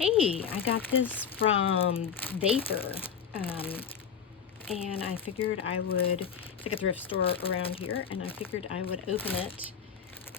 Hey, I got this from Vapor, and I figured I would, it's like a thrift store around here, and I figured I would open it.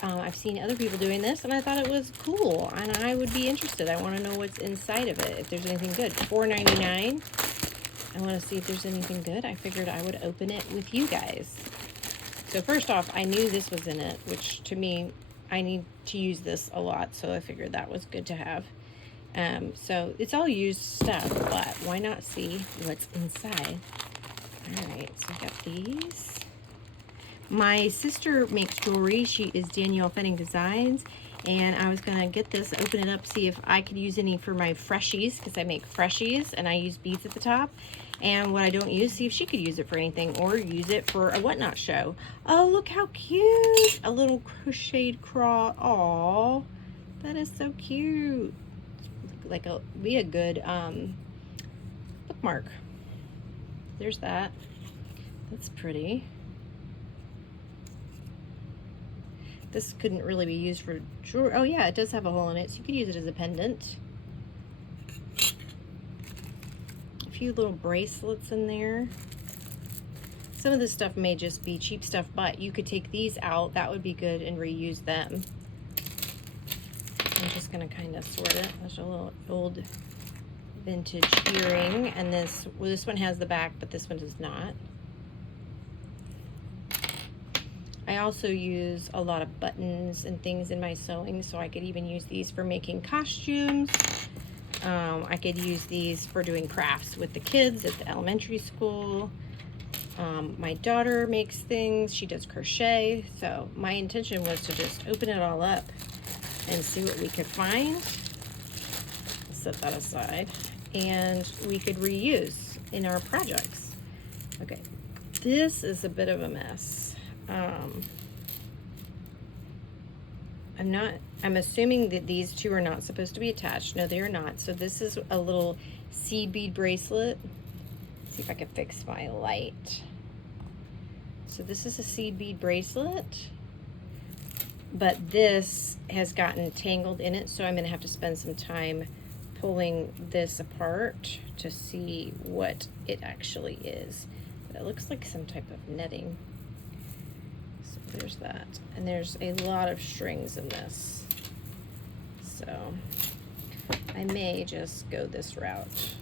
I've seen other people doing this, and I thought it was cool, and I would be interested. I want to know what's inside of it, if there's anything good. $4.99. I want to see if there's anything good. I figured I would open it with you guys. So first off, I knew this was in it, which to me, I need to use this a lot, so I figured that was good to have. So it's all used stuff, but why not see what's inside? All right, so I got these. My sister makes jewelry. She is Danielle Fenning Designs, and I was gonna get this, open it up, see if I could use any for my freshies, because I make freshies and I use beads at the top. And what I don't use, see if she could use it for anything or use it for a whatnot show. Oh, look how cute! A little crocheted cross. Aw, that is so cute. Like be a good bookmark. There's that. That's pretty. This couldn't really be used for jewelry. Oh yeah, it does have a hole in it, so you could use it as a pendant. A few little bracelets in there. Some of this stuff may just be cheap stuff, but you could take these out. That would be good, and reuse them. I'm just gonna kind of sort it. There's a little old vintage earring, and this one has the back, but this one does not. I also use a lot of buttons and things in my sewing, so I could even use these for making costumes. I could use these for doing crafts with the kids at the elementary school. My daughter makes things. She does crochet, so my intention was to just open it all up and see what we could find. I'll set that aside, and we could reuse in our projects. Okay, this is a bit of a mess. I'm assuming that these two are not supposed to be attached. No, they are not. So this is a little seed bead bracelet. Let's see if I can fix my light. So this is a seed bead bracelet, but this has gotten tangled in it, so I'm gonna have to spend some time pulling this apart to see what it actually is. But it looks like some type of netting. So there's that. And there's a lot of strings in this. So I may just go this route.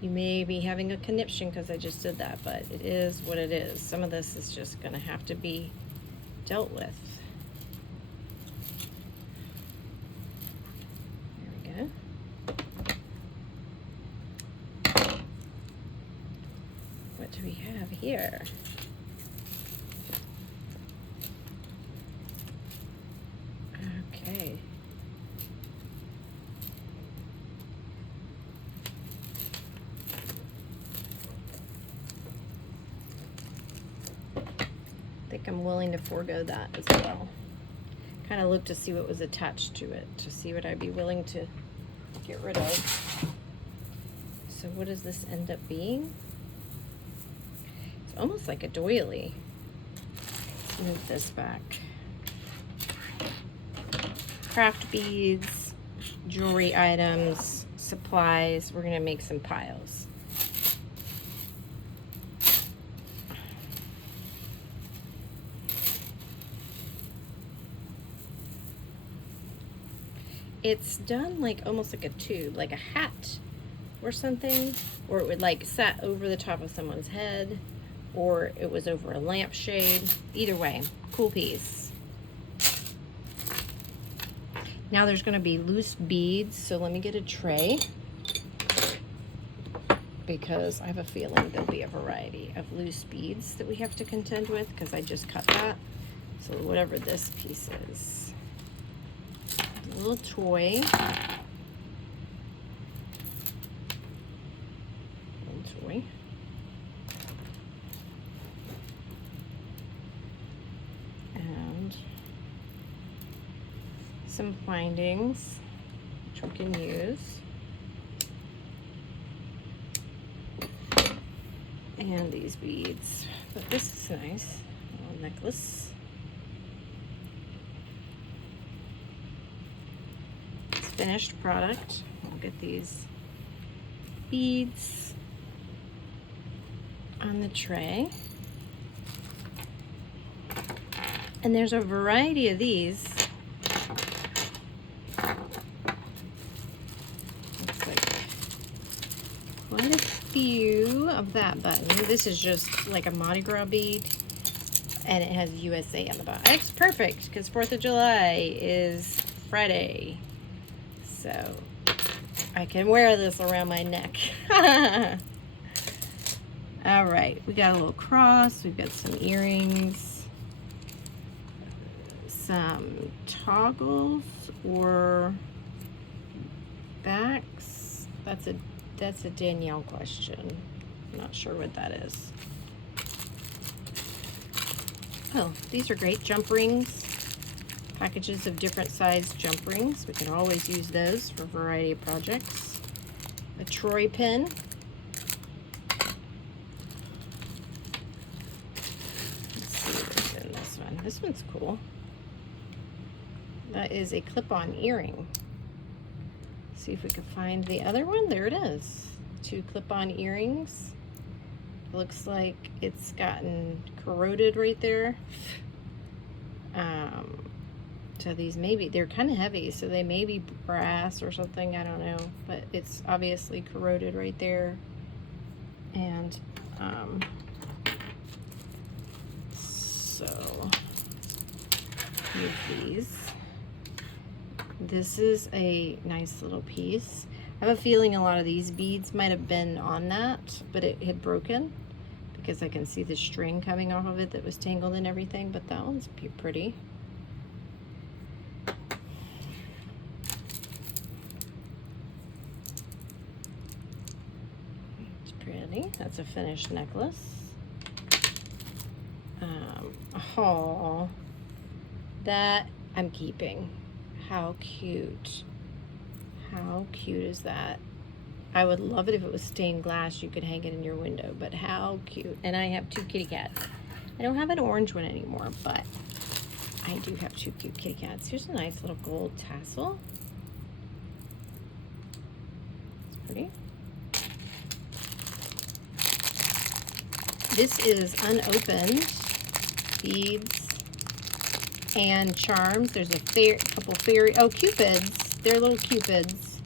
You may be having a conniption because I just did that, but it is what it is. Some of this is just gonna have to be dealt with. What do we have here? Okay. I think I'm willing to forego that as well. Kind of look to see what was attached to it, to see what I'd be willing to get rid of. So what does this end up being? It's almost like a doily. Let's move this back. Craft beads, jewelry items, supplies. We're gonna make some piles. It's done like almost like a tube, like a hat or something, or it would like sat over the top of someone's head, or it was over a lampshade. Either way, cool piece. Now there's gonna be loose beads, so let me get a tray, because I have a feeling there'll be a variety of loose beads that we have to contend with, because I just cut that. So whatever this piece is. A little toy. And some findings which we can use. And these beads. But this is nice. A little necklace. Finished product. at these beads on the tray. And there's a variety of these. Looks like quite a few of that button. This is just like a Mardi Gras bead, and it has USA on the bottom. It's perfect because 4th of July is Friday, so I can wear this around my neck. All right, we got a little cross, we've got some earrings, some toggles or backs. That's a Danielle question. I'm not sure what that is. Oh, these are great. Jump rings. Packages of different size jump rings. We can always use those for a variety of projects. A Troy pin. Let's see what's in this one. This one's cool. That is a clip-on earring. See if we can find the other one. There it is. 2 clip-on earrings. Looks like it's gotten corroded right there. So these maybe, they're kind of heavy, so they may be brass or something, I don't know, but it's obviously corroded right there. And so with these, this is a nice little piece. I have a feeling a lot of these beads might have been on that, but it had broken because I can see the string coming off of it that was tangled and everything, but that one's pretty. It's pretty. That's a finished necklace. Oh, that I'm keeping. How cute. How cute is that? I would love it if it was stained glass. You could hang it in your window, but how cute. And I have 2 kitty cats. I don't have an orange one anymore, but I do have 2 cute kitty cats. Here's a nice little gold tassel. It's pretty. This is unopened beads and charms. There's a couple fairy, cupids. They're little cupids.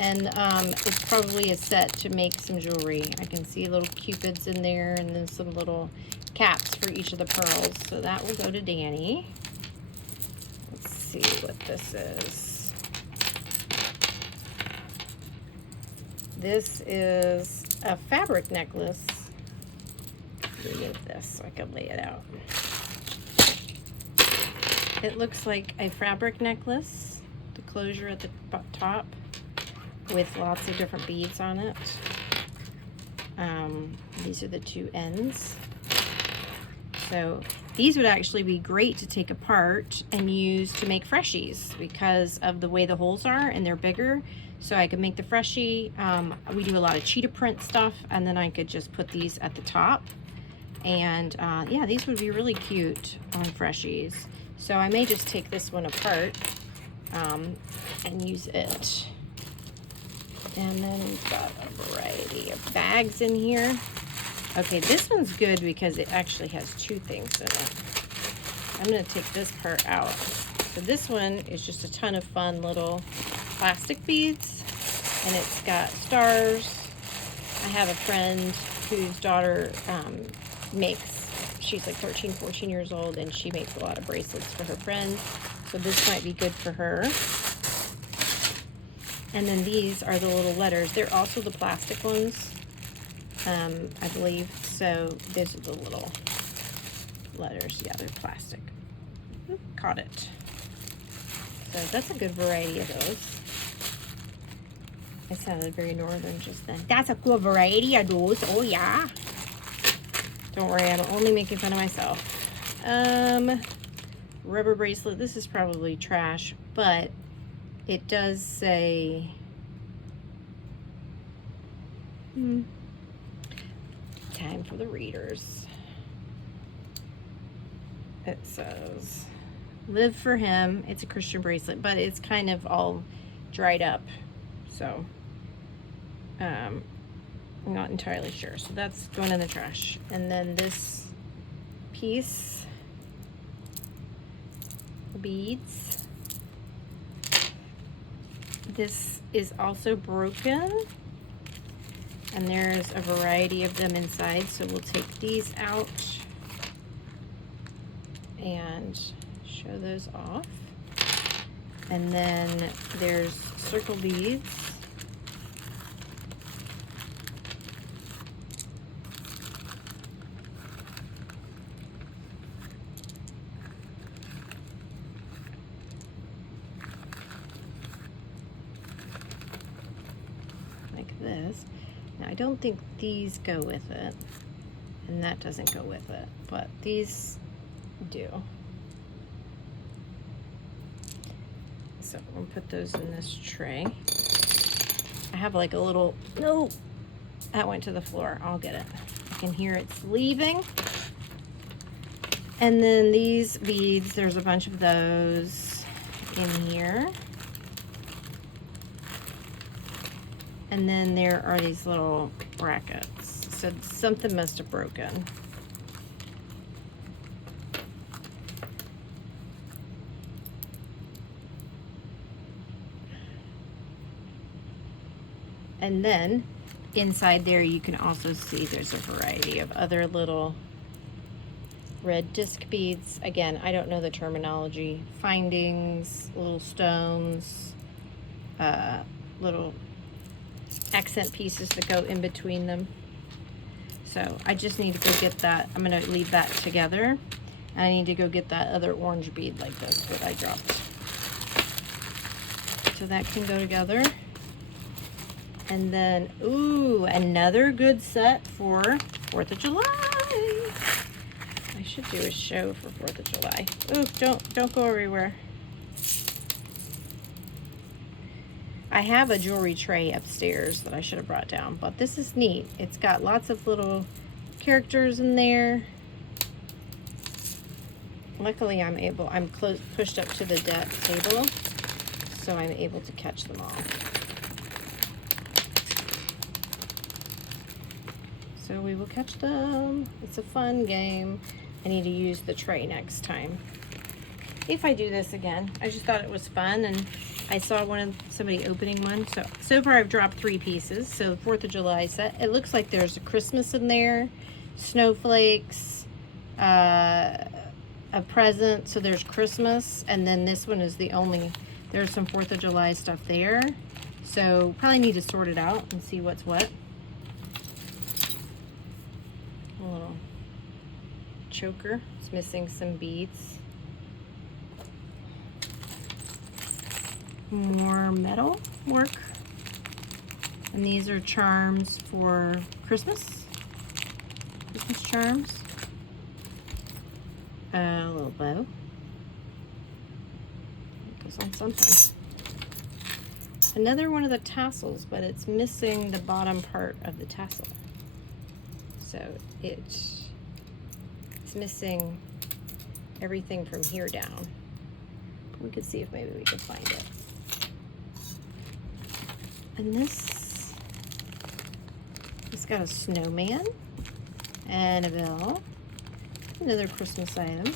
And it's probably a set to make some jewelry. I can see little cupids in there and then some little caps for each of the pearls. So that will go to Danny. Let's see what this is. This is a fabric necklace. Let me move this so I can lay it out. It looks like a fabric necklace. The closure at the top with lots of different beads on it. These are the 2 ends. So these would actually be great to take apart and use to make freshies because of the way the holes are and they're bigger. So I could make the freshie. We do a lot of cheetah print stuff, and then I could just put these at the top. And yeah, these would be really cute on freshies. So I may just take this one apart and use it. And then we've got a variety of bags in here. Okay, this one's good because it actually has 2 things in it. I'm going to take this part out. So this one is just a ton of fun little plastic beads, and it's got stars. I have a friend whose daughter she's like 13, 14 years old, and she makes a lot of bracelets for her friends. So this might be good for her. And then these are the little letters. They're also the plastic ones, I believe. So these are the little letters. Yeah, they're plastic. Caught it. So that's a good variety of those. I sounded very northern just then. That's a cool variety of those. Oh, yeah. Don't worry, I'm only making fun of myself. Rubber bracelet. This is probably trash, but it does say time for the readers. It says live for him. It's a Christian bracelet, but it's kind of all dried up, So, I'm not entirely sure. So that's going in the trash. And then this piece, beads. This is also broken. And there's a variety of them inside. So we'll take these out and show those off. And then there's circle beads. Like this. Now I don't think these go with it, and that doesn't go with it, but these do. So I'm gonna put those in this tray. I have like a little, no, that went to the floor. I'll get it. I can hear it's leaving. And then these beads, there's a bunch of those in here. And then there are these little brackets. So something must have broken. And then inside there you can also see there's a variety of other little red disc beads. Again, I don't know the terminology. Findings, little stones, little accent pieces that go in between them. So I just need to go get that. I'm going to leave that together. I need to go get that other orange bead like this that I dropped. So that can go together. And then, ooh, another good set for 4th of July. I should do a show for 4th of July. Ooh, don't go everywhere. I have a jewelry tray upstairs that I should have brought down, but this is neat. It's got lots of little characters in there. Luckily, I'm pushed up to the table, so I'm able to catch them all. So we will catch them. It's a fun game. I need to use the tray next time. If I do this again, I just thought it was fun, and I saw somebody opening one. So far I've dropped 3 pieces. So 4th of July set. It looks like there's a Christmas in there, snowflakes, a present. So there's Christmas, and then this one is there's some 4th of July stuff there. So probably need to sort it out and see what's what. A little choker. It's missing some beads. More metal work. And these are charms for Christmas. Christmas charms. A little bow. It goes on sometimes. Another one of the tassels, but it's missing the bottom part of the tassel. So it's missing everything from here down. We could see if maybe we could find it. And this got a snowman and a bell. Another Christmas item.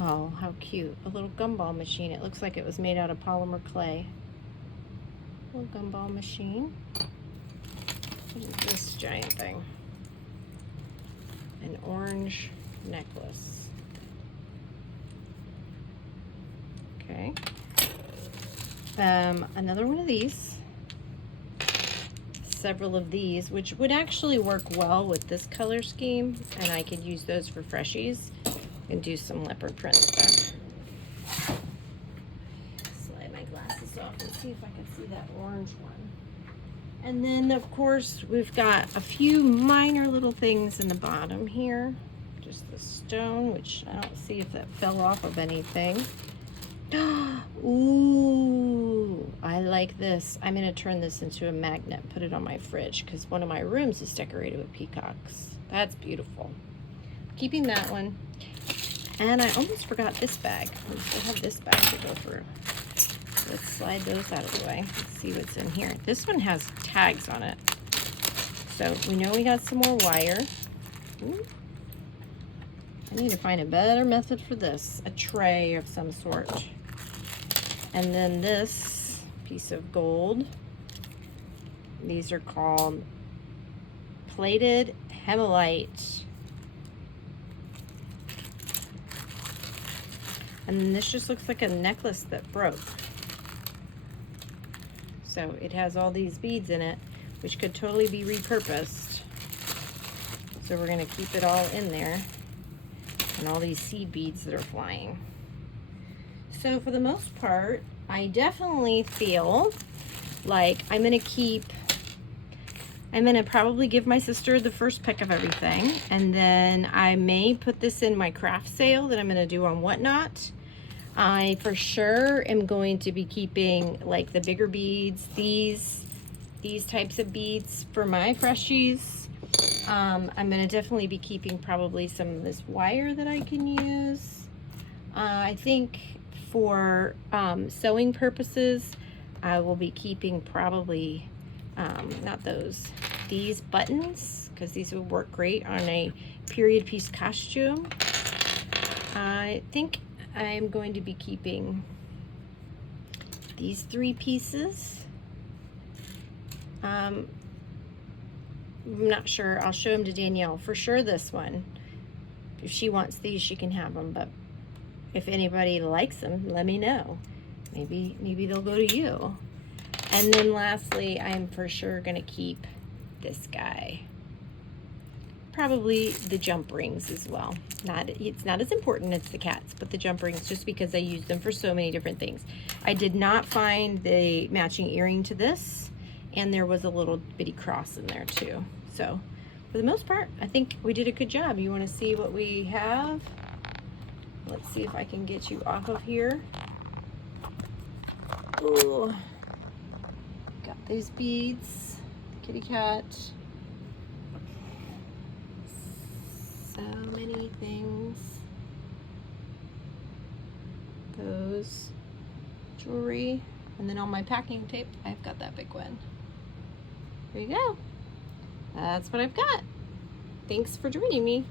Oh, how cute. A little gumball machine. It looks like it was made out of polymer clay. A little gumball machine. What is this giant thing? An orange necklace. Okay. Another one of these. Several of these, which would actually work well with this color scheme, and I could use those for freshies and do some leopard print stuff. Slide my glasses off and see if I can see that orange one. And then, of course, we've got a few minor little things in the bottom here. Just the stone, which I don't see if that fell off of anything. Ooh, I like this. I'm going to turn this into a magnet, put it on my fridge, because one of my rooms is decorated with peacocks. That's beautiful. Keeping that one. And I almost forgot this bag. We still have this bag to go through. Let's slide those out of the way. Let's see what's in here. This one has tags on it. So we know we got some more wire. Ooh. I need to find a better method for this. A tray of some sort. And then this piece of gold. These are called plated hemolite. And then this just looks like a necklace that broke. So it has all these beads in it, which could totally be repurposed. So we're gonna keep it all in there. And all these seed beads that are flying. So for the most part, I definitely feel like I'm gonna probably give my sister the first pick of everything, and then I may put this in my craft sale that I'm gonna do on Whatnot. I for sure am going to be keeping like the bigger beads, these types of beads for my freshies. I'm gonna definitely be keeping probably some of this wire that I can use. I think for sewing purposes, I will be keeping probably not these buttons, because these would work great on a period piece costume. I think I'm going to be keeping these 3 pieces. I'm not sure. I'll show them to Danielle. For sure this one. If she wants these, she can have them, but if anybody likes them, let me know. Maybe they'll go to you. And then lastly, I'm for sure gonna keep this guy. Probably the jump rings as well. It's not as important as the cats, but the jump rings, just because I use them for so many different things. I did not find the matching earring to this, and there was a little bitty cross in there too. So for the most part, I think we did a good job. You want to see what we have? Let's see if I can get you off of here. Ooh. Got these beads, kitty cat. So many things. Those jewelry, and then on my packing tape, I've got that big one. There you go. That's what I've got. Thanks for joining me.